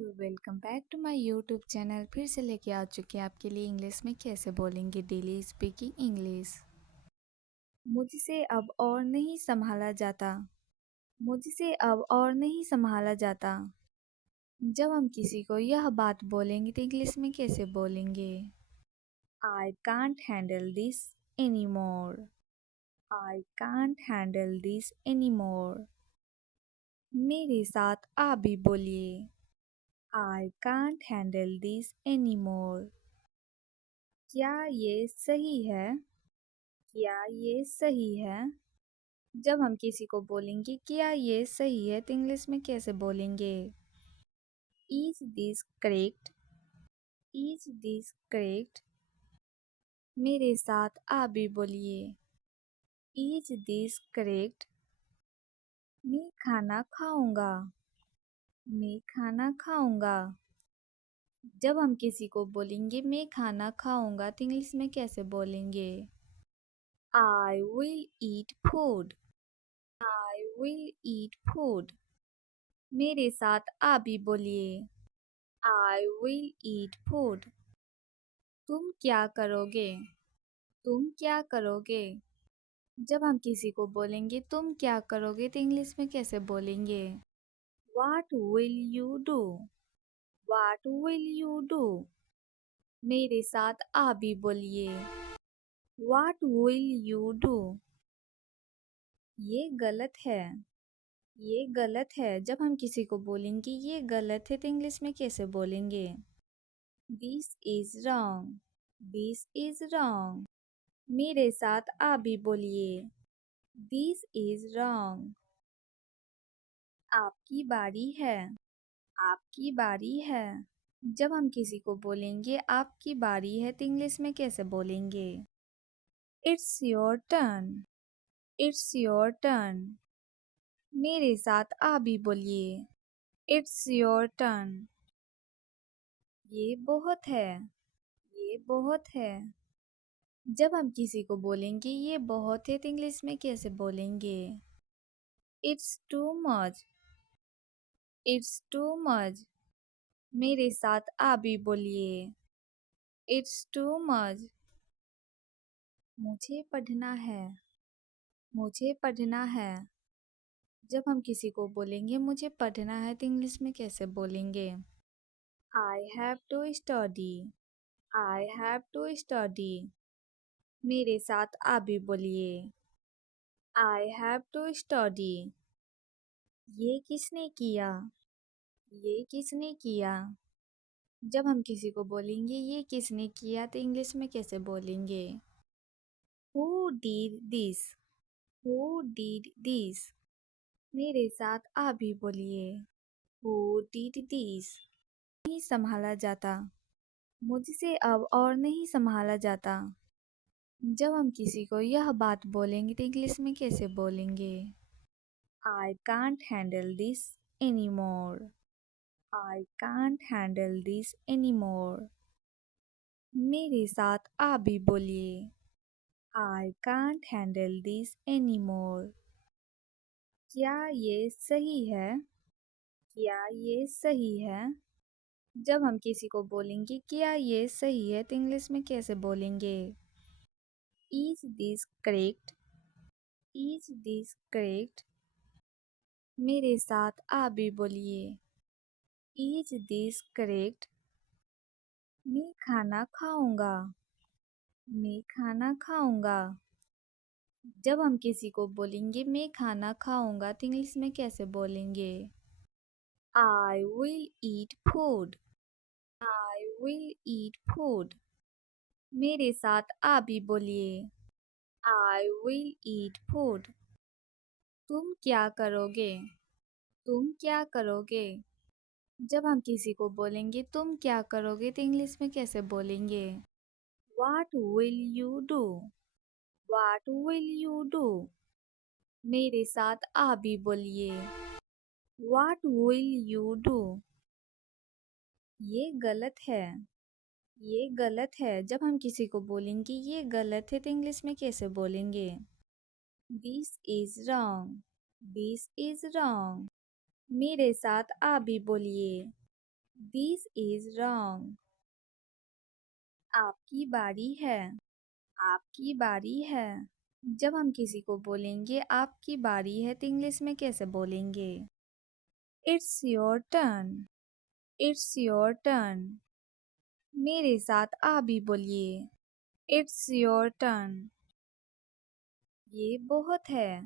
Welcome back to my YouTube channel. फिर से लेके आ चुके हैं आपके लिए इंग्लिश में कैसे बोलेंगे डेली स्पीकिंग इंग्लिश। मुझसे अब और नहीं संभाला जाता। मुझसे अब और नहीं संभाला जाता। जब हम किसी को यह बात बोलेंगे तो इंग्लिश में कैसे बोलेंगे? I can't handle this any more. I can't handle this any more. मेरे साथ आप भी बोलिए। I can't handle this any more. क्या ये सही है? क्या ये सही है? जब हम किसी को बोलेंगे क्या ये सही है तो इंग्लिश में कैसे बोलेंगे? Is this correct? Is this correct? मेरे साथ आप भी बोलिए। Is this correct? मैं खाना खाऊंगा। मैं खाना खाऊंगा। जब हम किसी को बोलेंगे मैं खाना खाऊंगा तो इंग्लिश में कैसे बोलेंगे? I will eat food. I will eat food. मेरे साथ आप भी बोलिए। I will eat food. तुम क्या करोगे? तुम क्या करोगे? जब हम किसी को बोलेंगे तुम क्या करोगे तो इंग्लिश में कैसे बोलेंगे? What will you do? What will you do? मेरे साथ आप भी बोलिए। What will you do? ये गलत है। ये गलत है। जब हम किसी को बोलेंगे ये गलत है तो इंग्लिश में कैसे बोलेंगे? This is wrong. This is wrong. मेरे साथ आप भी बोलिए। This is wrong. आपकी बारी है। आपकी बारी है। जब हम किसी को बोलेंगे आपकी बारी है तो इंग्लिश में कैसे बोलेंगे? It's your turn. It's your turn. मेरे साथ आप भी बोलिए। It's your turn. ये बहुत है। ये बहुत है। जब हम किसी को बोलेंगे ये बहुत है तो इंग्लिश में कैसे बोलेंगे? It's too much. It's too much. मेरे साथ आप भी बोलिए। It's too much. मुझे पढ़ना है। मुझे पढ़ना है। जब हम किसी को बोलेंगे मुझे पढ़ना है तो इंग्लिश में कैसे बोलेंगे? I have to study. I have to study. मेरे साथ आप भी बोलिए। I have to study. ये किसने किया? ये किसने किया? जब हम किसी को बोलेंगे ये किसने किया तो इंग्लिश में कैसे बोलेंगे? Who did this? Who did this? मेरे साथ आप भी बोलिए। Who did this? नहीं संभाला जाता। मुझसे अब और नहीं संभाला जाता। जब हम किसी को यह बात बोलेंगे तो इंग्लिश में कैसे बोलेंगे? I can't handle this anymore. I can't handle this anymore. मेरे साथ आप भी बोलिए। I can't handle this anymore. क्या ये सही है? क्या ये सही है? जब हम किसी को बोलेंगे क्या ये सही है तो इंग्लिश में कैसे बोलेंगे? Is this correct? Is this correct? मेरे साथ आप भी बोलिए। Is this correct? मैं खाना खाऊंगा। मैं खाना खाऊंगा। जब हम किसी को बोलेंगे मैं खाना खाऊंगा तो इंग्लिश में कैसे बोलेंगे? I will eat food. I will eat food. मेरे साथ आप भी बोलिए। I will eat food. तुम क्या करोगे? तुम क्या करोगे? जब हम किसी को बोलेंगे तुम क्या करोगे तो इंग्लिश में कैसे बोलेंगे? What will you do? What will you do? मेरे साथ आप भी बोलिए। What will you do? ये गलत है। ये गलत है। जब हम किसी को बोलेंगे ये गलत है तो इंग्लिश में कैसे बोलेंगे? This is wrong. This is wrong. मेरे साथ आप भी बोलिए। This is wrong. आपकी बारी है. आपकी बारी है. जब हम किसी को बोलेंगे आपकी बारी है तो इंग्लिश में कैसे बोलेंगे? It's your turn. It's your turn. मेरे साथ आप भी बोलिए. It's your turn. ये बहुत है.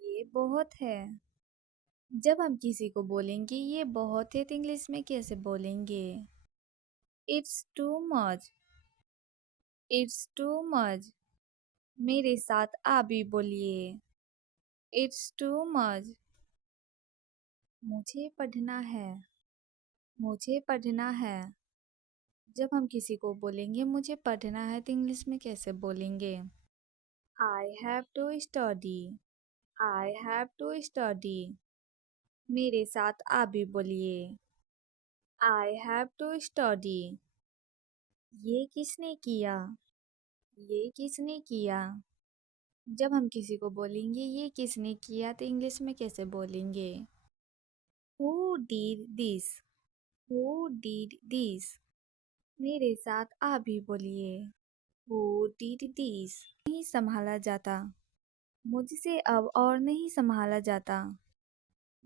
ये बहुत है. जब हम किसी को बोलेंगे ये बहुत है तो इंग्लिश में कैसे बोलेंगे? It's too much. It's too much. मेरे साथ आप भी बोलिए. It's too much. मुझे पढ़ना है. मुझे पढ़ना है. जब हम किसी को बोलेंगे मुझे पढ़ना है तो इंग्लिश में कैसे बोलेंगे? I have to study. I have to study. मेरे साथ आप भी बोलिए. I have to study. ये किसने किया? ये किसने किया? जब हम किसी को बोलेंगे ये किसने किया तो इंग्लिश में कैसे बोलेंगे? Who did this? Who did this? मेरे साथ आप भी बोलिए. Who did this? नहीं संभाला जाता. मुझसे अब और नहीं संभाला जाता.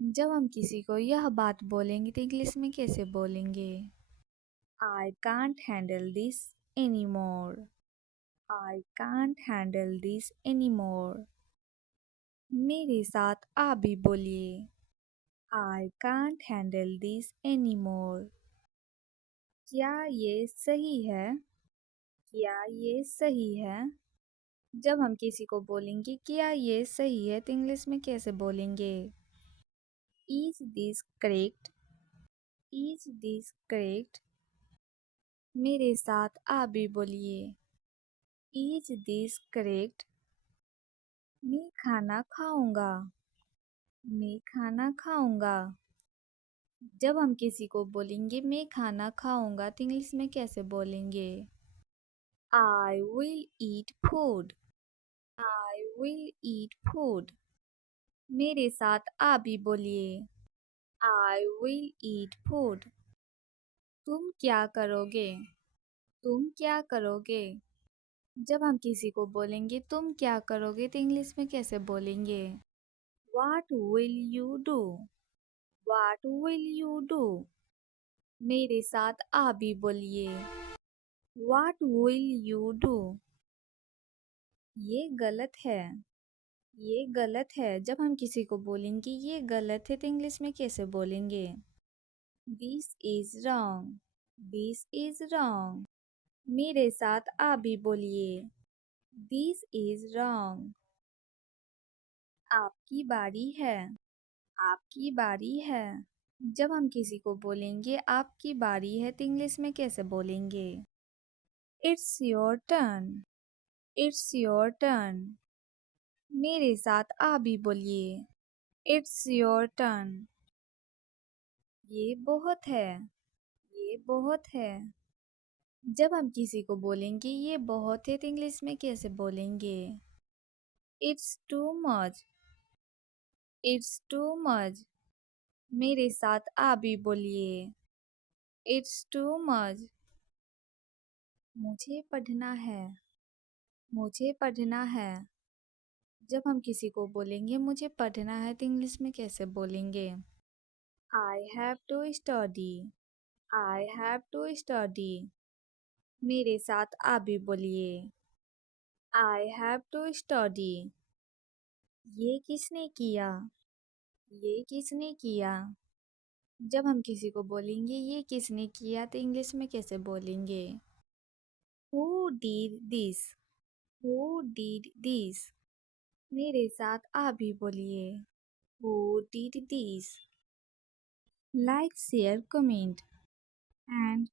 जब हम किसी को यह बात बोलेंगे तो इंग्लिश में कैसे बोलेंगे? I can't handle this anymore. I can't handle this anymore. मेरे साथ आप भी बोलिए. I can't handle this anymore. क्या ये सही है? क्या ये सही है? जब हम किसी को बोलेंगे क्या ये सही है तो इंग्लिश में कैसे बोलेंगे? Is this correct? Is this correct? मेरे साथ आप भी बोलिए. Is this correct? मैं खाना खाऊंगा. मैं खाना खाऊंगा. जब हम किसी को बोलेंगे मैं खाना खाऊंगा तो इंग्लिश में कैसे बोलेंगे? I will eat food. I will eat food. मेरे साथ आप भी बोलिए. I will eat food. तुम क्या करोगे? तुम क्या करोगे? जब हम किसी को बोलेंगे तुम क्या करोगे तो इंग्लिश में कैसे बोलेंगे? What will you do? What will you do? मेरे साथ आप भी बोलिए. What will you do? ये गलत है. ये गलत है. जब हम किसी को बोलेंगे ये गलत है तो इंग्लिश में कैसे बोलेंगे? This is wrong. This is wrong. मेरे साथ आप भी बोलिए. This is wrong. आपकी बारी है. आपकी बारी है. जब हम किसी को बोलेंगे आपकी बारी है तो इंग्लिश में कैसे बोलेंगे? It's your turn. It's your turn. मेरे साथ आप भी बोलिए. It's your turn. ये बहुत है. ये बहुत है. जब हम किसी को बोलेंगे ये बहुत है तो इंग्लिश में कैसे बोलेंगे? It's too much. It's too much. मेरे साथ आप भी बोलिए. It's too much. मुझे पढ़ना है. मुझे पढ़ना है. जब हम किसी को बोलेंगे मुझे पढ़ना है तो इंग्लिश में कैसे बोलेंगे? I have to study. I have to study. मेरे साथ आप भी बोलिए. I have to study. ये किसने किया? ये किसने किया? जब हम किसी को बोलेंगे ये किसने किया तो इंग्लिश में कैसे बोलेंगे? Who did this? Who did this? मेरे साथ आप भी बोलिए. Who did this? Like, share, comment and